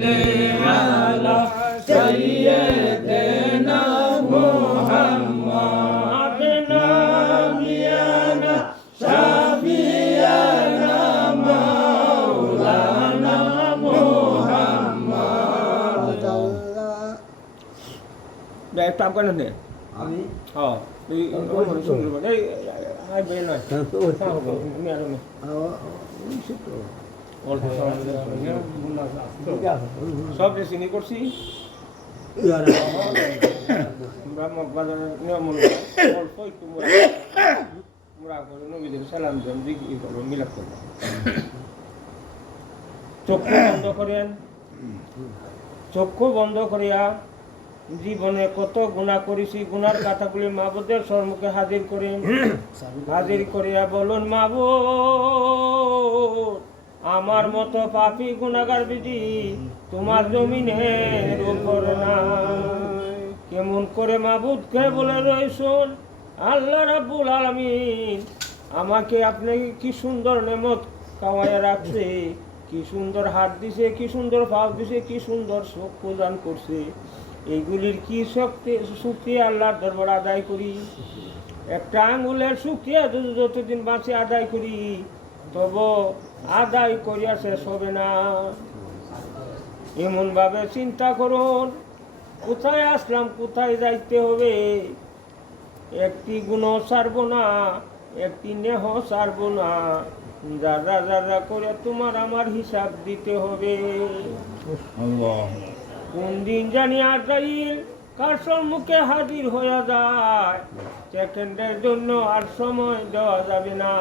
على سيدنا محمد نبينا شفيعنا مولانا محمد ده tạm coi lần này đi có một số người đây hai bên này sao không nghe đâu này সব যে সিনি করছি অল্প একটু মোরা করে নবীদের সালাম দেন জিকির করবো মিলাদ করবো চক্ষু বন্ধ করেন চক্ষু বন্ধ করিয়া জীবনে কত গুনাহ করেছি গুনার কথাগুলি মাবুদের সম্মুখে হাজির করেন হাজির করিয়া বলুন মাবুদ আমার মতো পাপী গুনাহগার বিধি তোমার জমিনের উপর নাই কেমন করে মাবুদকে বলে রইছুন আল্লাহ রাব্বুল আলামিন আমাকে আপনি কি সুন্দর নেমত খাওয়াইয়া রাখছে কি সুন্দর হাত দিছে কি সুন্দর পা দিছে কি সুন্দর চোখ প্রদান করছে এইগুলির কি শুকরিয়া আল্লাহর দরবারে আদায় করি একটা আঙ্গুলের শুকরিয়া যতদিন বাঁচে আদায় করি তবু আদায় করিয়া শেষ হবে না এমনভাবে চিন্তা করুন কোথায় আসলাম কোথায় যাইতে হবে একটি গুণ ছাড়ব না একটি নেহ ছাড়ব না যারা যারা করে তোমার আমার হিসাব দিতে হবে কোন দিন জানি আজরাইল কার সম্মুখে হাজির হয়ে যায় সেকেন্ডের জন্য আর সময় দেওয়া যাবে না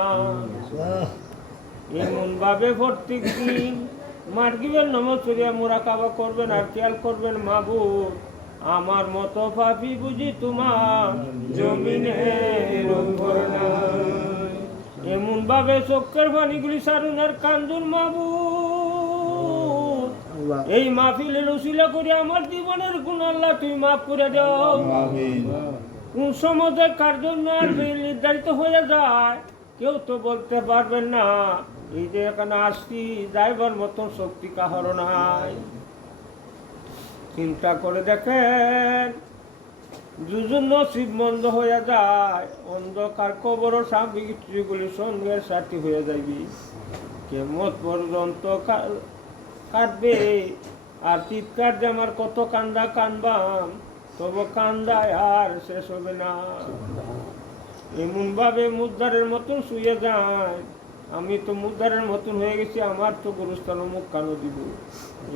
এমন ভাবে প্রত্যেক দিন মাগরিবের নামাজ পড়িয়া মুরাকাবা করবেন আর খেয়াল করবেন মাবুদ আমার মতো পাপী বুঝি তোমার জমিনের উপর নাই এমন ভাবে চোখের পানিগুলি সারুন আর কান্দুন মাবুদ এই মাহফিলের উসিলা করে আমার জীবনের গুনাহ আল্লাহ তুমি মাফ করে দাও কোন সময় কার জন্য আর নির্ধারিত হয়ে যায় কেউ তো বলতে পারবেন না এই যে এখানে আসছি যাইবার মতন শক্তি কাহার নাই চিন্তা করে দেখেন দুজন নসিব মন্দ হয়ে যায় অন্ধকার কবর স্বামীগুলি সঙ্গের সাথী হয়ে যাইবি কেমত পর্যন্ত কাটবে আর চিৎকার যে আমার কত কান্দা কানবাম তবু কান্দায় আর শেষ হবে না এমন ভাবে মুদ্রারের মতন শুয়ে যায় আমি তো মুদ্রারের মতন হয়ে গেছি আমার তো গুরুস্থান মুখ কানো দিব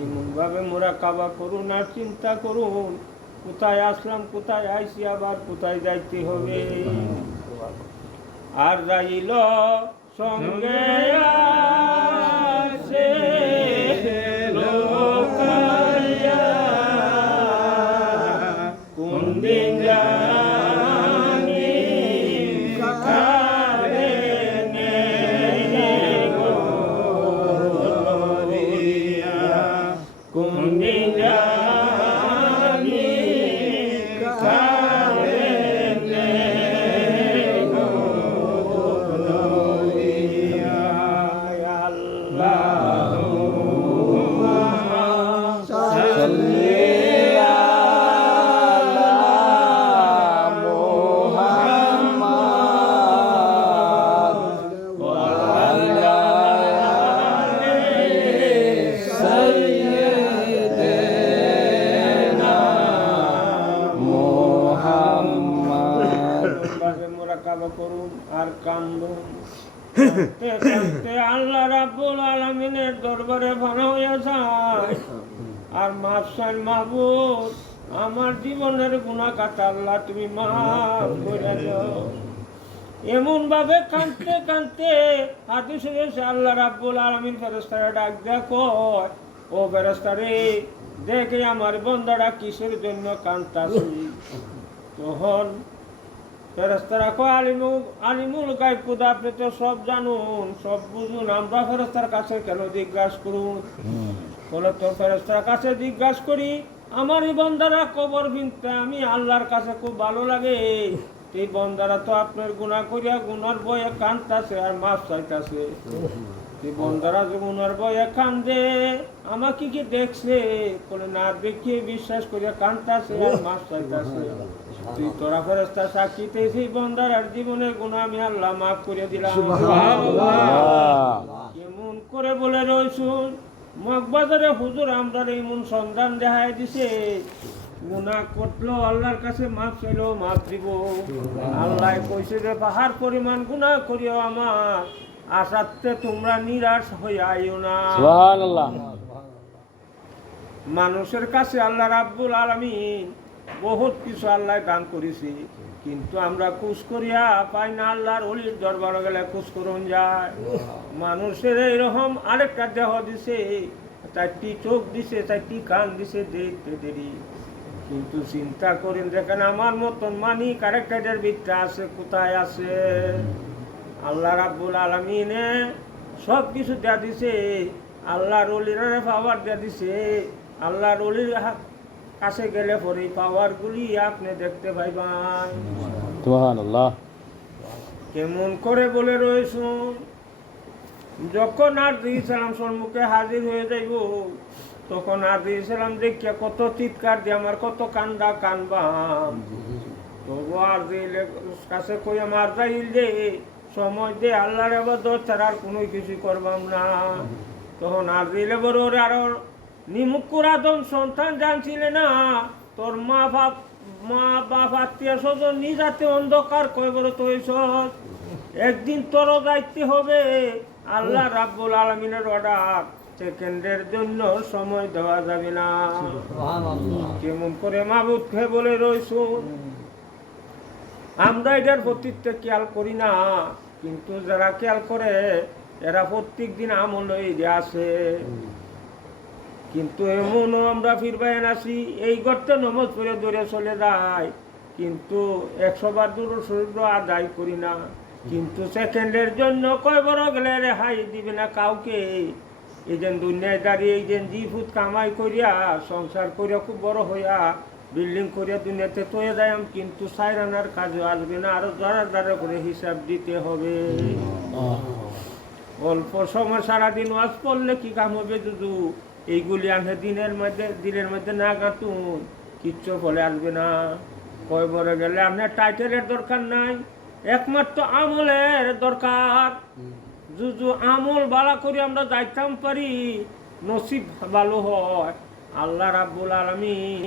এমন ভাবে মুরাকাবা করুন আর চিন্তা করুন কোথায় আসলাম কোথায় আইসি আবার কোথায় যাইতে হবে আর যাইল সঙ্গে আসে লোকাইয়া কোন দিন জানি কারে নেই গো নরিয়া কোন দিন জানি কারে নেই গো নরিয়া আল্লাহুম্মা সাল্লি করুন আর কান্দুন আল্লাহ রাব্বুল আলামিনের দরবারে ভালো হয়ে যায় আর মাফ চাই মাহবুব আমার জীবনের গুনাহ কাটা আল্লাহ তুমি মাফ করে দাও এমন ভাবে কাঁদতে কাঁদতে হাদিসে এসে আল্লাহ রাব্বুল আলামিন ফেরেশতারা ডাক দেয়া কয় ও ফেরেশতারে দেখে আমার বান্দাটা কিসের জন্য কাঁদতাছে তখন ফেরেশতারা কয় আলিমুল গায়ব খোদা আপনি তো সব জানুন সব বুঝুন আমরা ফেরেশতার কাছে কেন জিজ্ঞাসা করুন বলে তো ফেরেশতার কাছে জিজ্ঞাসা করি আমার এই বান্দারা কবর ভিনতে আমি আল্লাহর কাছে খুব ভালো লাগে এই বান্দারা তো আপনার গুনাহ করিয়া গুনার বয়ে কাঁদতাছে আর মাফ চাইতাছে বন্ধারা যমুনার বয়ে কান্দে, আমাকে কি দেখছে? বলে না, দেখিয়ে বিশ্বাস করিয়া কান্দাছে আর মাছ চাইতাছে। তুই তোরা ফেরেশতা সাক্ষীতে সেই বন্ধারার জীবনের গুনাহ আমি আল্লাহ মাফ করে দিলাম। কেমন করে বলে রইছুন, মগবাজারে হুজুর আমরা এমন সন্ধান দেখাই দিছে, গুনাহ করলো আল্লাহর কাছে মাফ চাইলো মাফ দিব। আল্লাহ কইছে যে পাহাড় পরিমাণ গুনাহ করিও আমার আসাতে তোমরা নিরাশ হইয়াইও না। সুবহানাল্লাহ। মানুষের কাছে আল্লাহ রাব্বুল আলামিন বহুত কিছু আল্লাহ দান করেছে, কিন্তু আমরা খুশ করিয়া পাই না। আল্লাহর ওলির দরবারে গেলে খুশ করুন যায়। মানুষের এইরকম আরেকটা দেহ দিছে, 4টি চোখ দিছে, 4টি কান দিছে, দেখতে দেরি। কিন্তু চিন্তা করেন, দেখেন আমার মতন মানি ক্যারেক্টারের ভিতরে আছে, কোথায় আছে? আল্লাহ রাব্বুল আলামিনে সব কিছু দেয়া দিছে। আল্লাহর ওলিরা পাওয়ার দেয়া দিছে। আল্লাহর ওলির কাছে গেলে পরে পাওয়ারগুলি আপনি দেখতে পাইবেন। সুবহানাল্লাহ। কেমন করে বলে রয়েছুন, যখন আর দিয়েছিলাম সম্মুখে হাজির হয়ে যাইব, তখন আর দিয়েছিলাম দেখিয়া কত চিৎকার দিয়ে আমার কত কান্দা কানবাম। তবু আর দিলে কাছে কই আমার যাইল দে, সময় দে, আল্লাহর ইবাদত ছাড়া আর কোনো কিছু করবাম না। তখন আর দিলে বড় আরো নিমুকুর আদম সন্তান জানছিলে না, তোর মা বাপ আত্মীয় স্বজন নিজাতে অন্ধকার কয় বড় তো একদিন তোর যাইতে হবে। আল্লাহ রাব্বুল আলামিনের অর্ডার, সেকেন্ডের জন্য সময় দেওয়া যাবে না। কেমন করে মাবুদ খেয়ে বলে রইছুন, আমরা এটার প্রত্যেকটা খেয়াল করি না, কিন্তু যারা খেয়াল করে এরা প্রত্যেক দিন আমল হয়ে আসে। কিন্তু এমনও আমরা ফিরবাইন আসি, এই গর্তে নমাজ পড়ে দৌড়ে চলে যায়, কিন্তু 100 বার দূর শরীর আদায় করি না। কিন্তু সেকেন্ডের জন্য কয় বড় গেলে রেহাই দিবে না কাউকে। এই যে দুনিয়ায় দাঁড়িয়ে এই যে জিফুত কামাই করিয়া সংসার করিয়া খুব বড় হইয়া বিল্ডিং করিয়া দুনিয়াতে তৈরি যায়, কিন্তু সাইরানার কাজে আসবে না, আরো দ্বারা করে হিসাব দিতে হবে। অল্প সময় সারাদিন ওয়াজ পড়লে কি কাম হবে? যদু এইগুলি আনলে দিনের মধ্যে না গাঁতুন, কিচ্ছু ফলে আসবে না। কয় বড় গেলে আপনার টাইটেলের দরকার নাই, একমাত্র আমলের দরকার। যুজু আমল বালা করে আমরা যাইতাম পারি, নসিব ভালো হয়। আল্লাহ রাব্বুল আলামিন